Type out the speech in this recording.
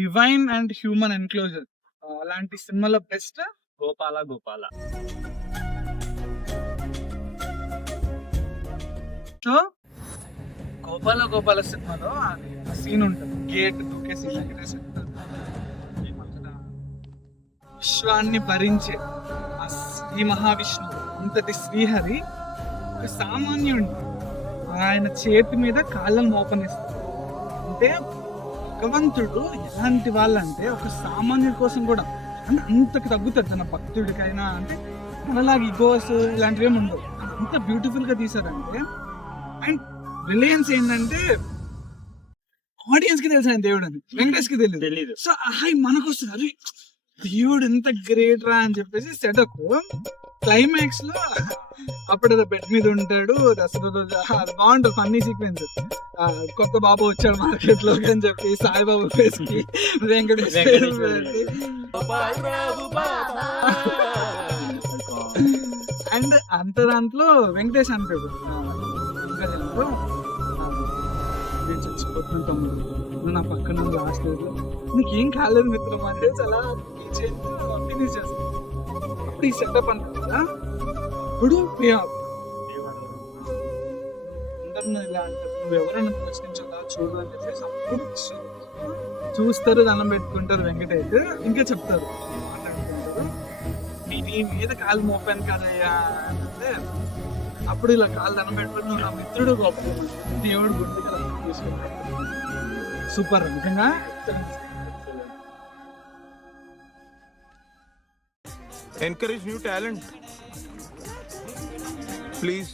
Divine and human enclosure అలాంటి సినిమాలో best Gopala Gopala. So Gopala Gopala సినిమాలో అది సీన్ ఉంటుంది, గేట్ దూకే సీన్. వెంకటేశ్వర విశ్వాన్ని భరించే ఆ శ్రీ మహావిష్ణువు అంతటి శ్రీహరి ఒక సామాన్యుడు, ఆయన చేతి మీద కాళ్ళను మోపనిస్తాడు. అంటే భగవంతుడు ఎలాంటి వాళ్ళంటే ఒక సామాన్యుడి కోసం కూడా అంటే అంతకు తగ్గుతాడు తన భక్తుడికైనా. అంటే మనలాగా ఈగోస్ ఇలాంటివి ఏమి ఉండవు. అంత బ్యూటిఫుల్ గా తీసారంటే. అండ్ రిలయన్స్ ఏంటంటే ఆడియన్స్ కి తెలుసు ఆయన దేవుడు అని, వెంకటేష్ కి తెలియదు. సో హాయ్ మనకు వస్తుంది, అది దేవుడు ఎంత గ్రేట్ రా అని చెప్పేసి సెటప్. క్లైమాక్స్ లో అప్పుడు బెడ్ మీద ఉంటాడు దసరా రోజు, అది బాగుంటుంది ఫన్నీ సీక్వెన్స్. కొత్త బాబు వచ్చాడు మార్కెట్ లో అని చెప్పి సాయిబాబు ఫేస్ కి వెంకటేష్ అండ్ అంత దాంట్లో వెంకటేష్ అంటాడు నేను చచ్చిపోతున్నాను తమ్ముడు, నువ్వు నా పక్కన లాస్ట్ నీకేం కాలేదు మిత్రం అంటే చాలా ఫినిష్ చేస్తాను. అప్పుడు ఈ సెటప్ అంటారు కదా, ఇప్పుడు అందరూ ఇలా అంటారు నువ్వు ఎవరైనా ప్రశ్నించాలా చూడు అని చెప్పేసి అప్పుడు చూస్తారు, దండం పెట్టుకుంటారు. వెంకటేష్ ఇంకా చెప్తారు, మాట్లాడుకుంటారు, నీ మీద కాలు మోపాను కదయ్యా అంటే అప్పుడు ఇలా కాలు దండం పెట్టుకుని నువ్వు నా మిత్రుడు గొప్ప దేవుడు గుండెగా తీసుకుంటాడు. సూపర్ నిజంగా. Encourage new talent. Please